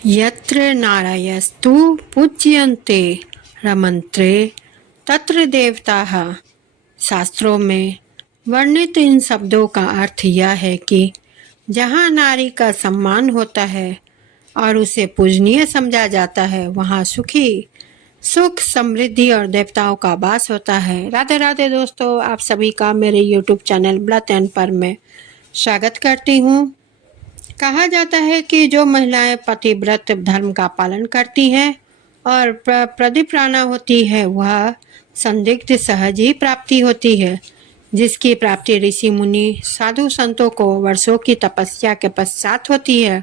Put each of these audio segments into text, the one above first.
यत्र नारायस्तु पूज्यन्ते रमन्ते तत्र देवताः। शास्त्रों में वर्णित इन शब्दों का अर्थ यह है कि जहाँ नारी का सम्मान होता है और उसे पूजनीय समझा जाता है, वहाँ सुख समृद्धि और देवताओं का वास होता है। राधे राधे दोस्तों, आप सभी का मेरे YouTube चैनल ब्लड एंड पर में स्वागत करती हूँ। कहा जाता है कि जो महिलाएं पतिव्रत धर्म का पालन करती हैं और प्रतिप्राणा होती है, वह संदिग्ध सहज ही प्राप्ति होती है, जिसकी प्राप्ति ऋषि मुनि साधु संतों को वर्षों की तपस्या के पश्चात होती है।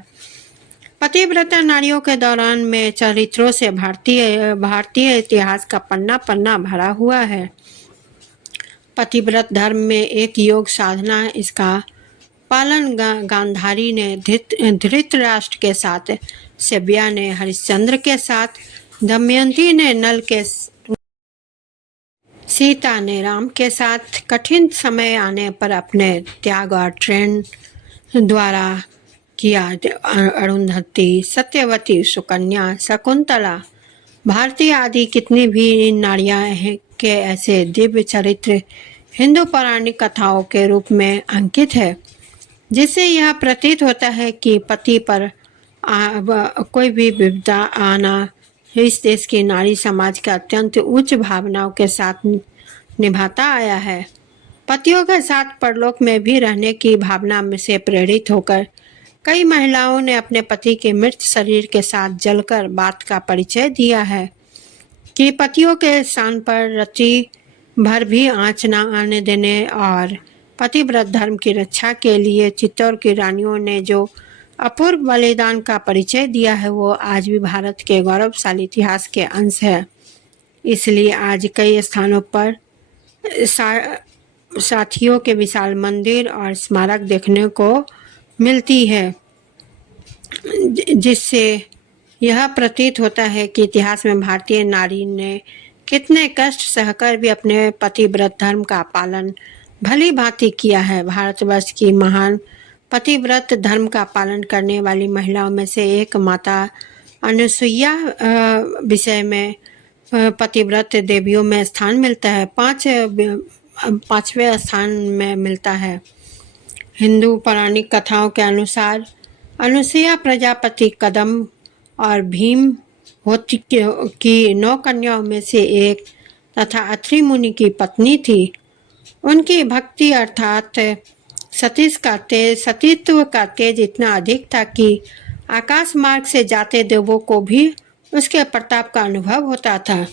पतिव्रता नारियों के दौरान में चरित्रों से भारतीय इतिहास का पन्ना पन्ना भरा हुआ है। पतिव्रत धर्म में एक योग साधना, इसका पालन गांधारी ने धृतराष्ट्र के साथ, सेव्या ने हरिश्चंद्र के साथ, दमयंती ने नल के, सीता ने राम के साथ, कठिन समय आने पर अपने त्याग और ट्रेन द्वारा किया। अरुंधति, सत्यवती, सुकन्या, शकुंतला, भारती आदि कितनी भी नारियां हैं के ऐसे दिव्य चरित्र हिंदू पौराणिक कथाओं के रूप में अंकित है, जिससे यह प्रतीत होता है कि पति पर कोई भी विपदा आना इस देश की नारी समाज के अत्यंत उच्च भावनाओं के साथ निभाता आया है। पतियों के साथ परलोक में भी रहने की भावना में से प्रेरित होकर कई महिलाओं ने अपने पति के मृत शरीर के साथ जलकर बात का परिचय दिया है कि पतियों के स्थान पर रति भर भी आँच न आने देने और पतिव्रत धर्म की रक्षा के लिए चित्तौड़ की रानियों ने जो अपूर्व बलिदान का परिचय दिया है, वो आज भी भारत के गौरवशाली इतिहास के अंश है। इसलिए आज कई स्थानों पर साथियों के विशाल मंदिर और स्मारक देखने को मिलती है, जिससे यह प्रतीत होता है कि इतिहास में भारतीय नारी ने कितने कष्ट सहकर भी अपने पतिव्रत धर्म का पालन भली भांति किया है। भारतवर्ष की महान पतिव्रत धर्म का पालन करने वाली महिलाओं में से एक माता अनुसुईया विषय में पतिव्रत देवियों में स्थान मिलता है, पांचवें स्थान में मिलता है। हिंदू पौराणिक कथाओं के अनुसार अनुसुईया प्रजापति कदम और भीम होती की 9 कन्याओं में से एक तथा अत्रि मुनि की पत्नी थी। उनकी भक्ति अर्थात सतीत्व का तेज इतना अधिक था कि आकाश मार्ग से जाते देवों को भी उसके प्रताप का अनुभव होता था।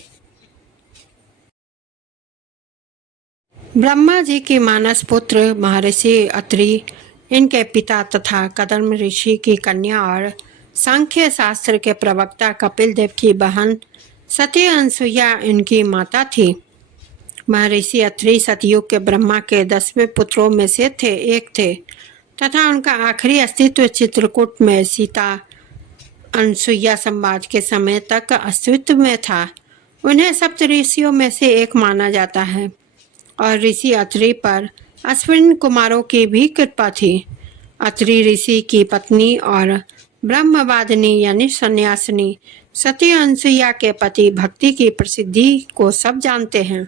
ब्रह्मा जी की मानस पुत्र महर्षि अत्रि, इनके पिता तथा कदम ऋषि की कन्या और सांख्य शास्त्र के प्रवक्ता कपिल देव की बहन सती अनुसुईया इनकी माता थी। महर्षि अत्रि सतयुग के ब्रह्मा के 10वें पुत्रों में से एक थे तथा उनका आखिरी अस्तित्व चित्रकूट में सीता अनुसुईया संवाद के समय तक अस्तित्व में था। उन्हें सप्त ऋषियों में से एक माना जाता है और ऋषि अत्रि पर अश्विन कुमारों की भी कृपा थी। अत्रि ऋषि की पत्नी और ब्रह्मवादिनी यानी सन्यासिनी सती अनुसुईया के पति भक्ति की प्रसिद्धि को सब जानते हैं।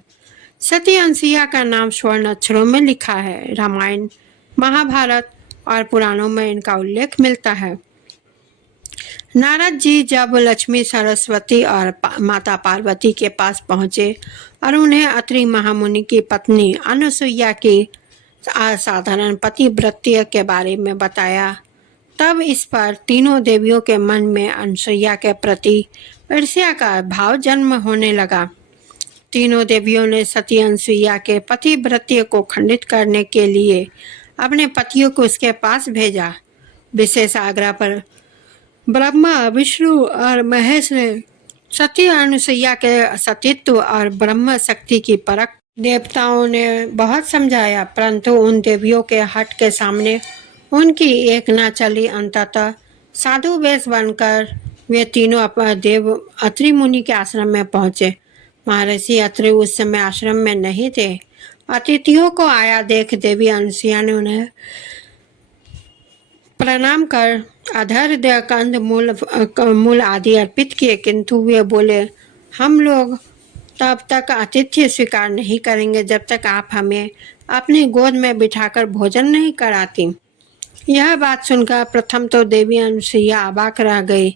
सती अनुसुईया का नाम स्वर्ण अक्षरों में लिखा है। रामायण, महाभारत और पुराणों में इनका उल्लेख मिलता है। नारद जी जब लक्ष्मी, सरस्वती और माता पार्वती के पास पहुंचे और उन्हें अत्रि महामुनि की पत्नी अनुसुईया की असाधारण पतिव्रत्य के बारे में बताया, तब इस पर तीनों देवियों के मन में अनुसुईया के प्रति ईर्ष्या का भाव जन्म होने लगा। तीनों देवियों ने सती अनुसुईया के पतिव्रत्य को खंडित करने के लिए अपने पतियों को उसके पास भेजा। विशेष आग्रह पर ब्रह्मा, विष्णु और महेश ने सती अनुसुईया के सतीत्व और ब्रह्म शक्ति की परख देवताओं ने बहुत समझाया, परंतु उन देवियों के हट के सामने उनकी एक न चली। अंततः साधु वेश बनकर वे तीनों देव अत्रि मुनि के आश्रम में पहुंचे। महर्षि अत्रि उस समय आश्रम में नहीं थे। अतिथियों को आया देख देवी अनुसुईया ने उन्हें प्रणाम कर अधर्य कंद मूल आदि अर्पित किए, किंतु वे बोले, हम लोग तब तक आतिथ्य स्वीकार नहीं करेंगे जब तक आप हमें अपनी गोद में बिठाकर भोजन नहीं कराती। यह बात सुनकर प्रथम तो देवी अनुसुईया अबाक रह गई,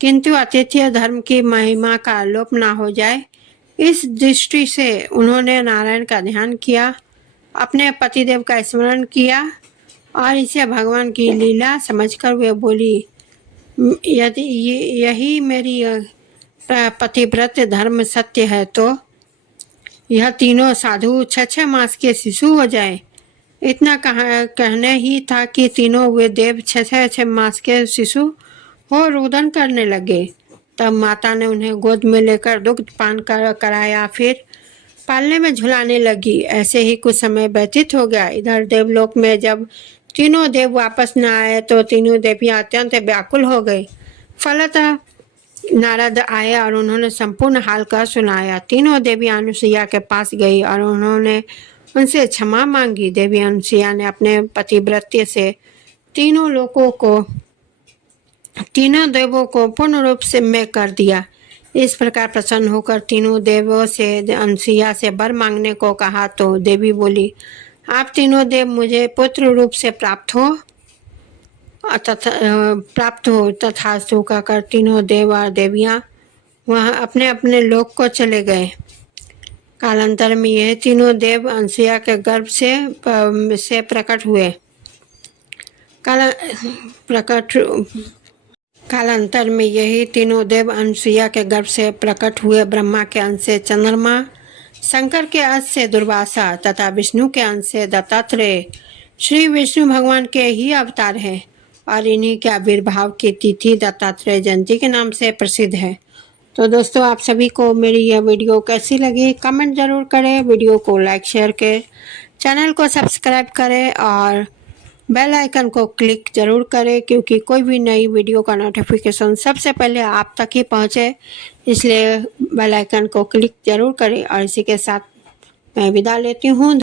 किंतु आतिथ्य धर्म की महिमा का आलोप न हो जाए, इस दृष्टि से उन्होंने नारायण का ध्यान किया, अपने पतिदेव का स्मरण किया और इसे भगवान की लीला समझकर वे बोली, यदि यही मेरी पतिव्रत धर्म सत्य है तो यह तीनों साधु 6 मास के शिशु हो जाए। इतना कहने ही था कि तीनों वे देव 6 मास के शिशु हो रुदन करने लगे। तब माता ने उन्हें गोद में लेकर दुग्ध पान कराया, फिर पालने में झुलाने लगी। ऐसे ही कुछ समय व्यतीत हो गया। इधर देवलोक में जब तीनों देव वापस न आए तो तीनों देवियां अत्यंत व्याकुल हो गई। फलतः नारद आए और उन्होंने संपूर्ण हाल का सुनाया। तीनों देवी अनुसुईया के पास गई और उन्होंने उनसे क्षमा मांगी। देवी अनुसुईया ने अपने पतिव्रत्य से तीनों देवों को पूर्ण रूप से में कर दिया। इस प्रकार प्रसन्न होकर तीनों देवों से अनुसुईया से वर मांगने को कहा तो देवी बोली, आप तीनों देव मुझे पुत्र रूप से प्राप्त हो तथास्तु कहकर तीनों देव और देवियां वहां अपने अपने लोक को चले गए। कालांतर में यह तीनों देव अनुसुईया के गर्भ से प्रकट हुए। कालांतर में यही तीनों देव अनुसुईया के गर्भ से प्रकट हुए। ब्रह्मा के अंश से चंद्रमा, शंकर के अंश से दुर्वासा तथा विष्णु के अंश से दत्तात्रेय श्री विष्णु भगवान के ही अवतार हैं और इन्हीं के आविर्भाव की तिथि दत्तात्रेय जयंती के नाम से प्रसिद्ध है। तो दोस्तों, आप सभी को मेरी यह वीडियो कैसी लगी कमेंट जरूर करें। वीडियो को लाइक शेयर करें, चैनल को सब्सक्राइब करें और बेल आइकन को क्लिक जरूर करें, क्योंकि कोई भी नई वीडियो का नोटिफिकेशन सबसे पहले आप तक ही पहुंचे। इसलिए बेल आइकन को क्लिक जरूर करें और इसी के साथ मैं विदा लेती हूँ।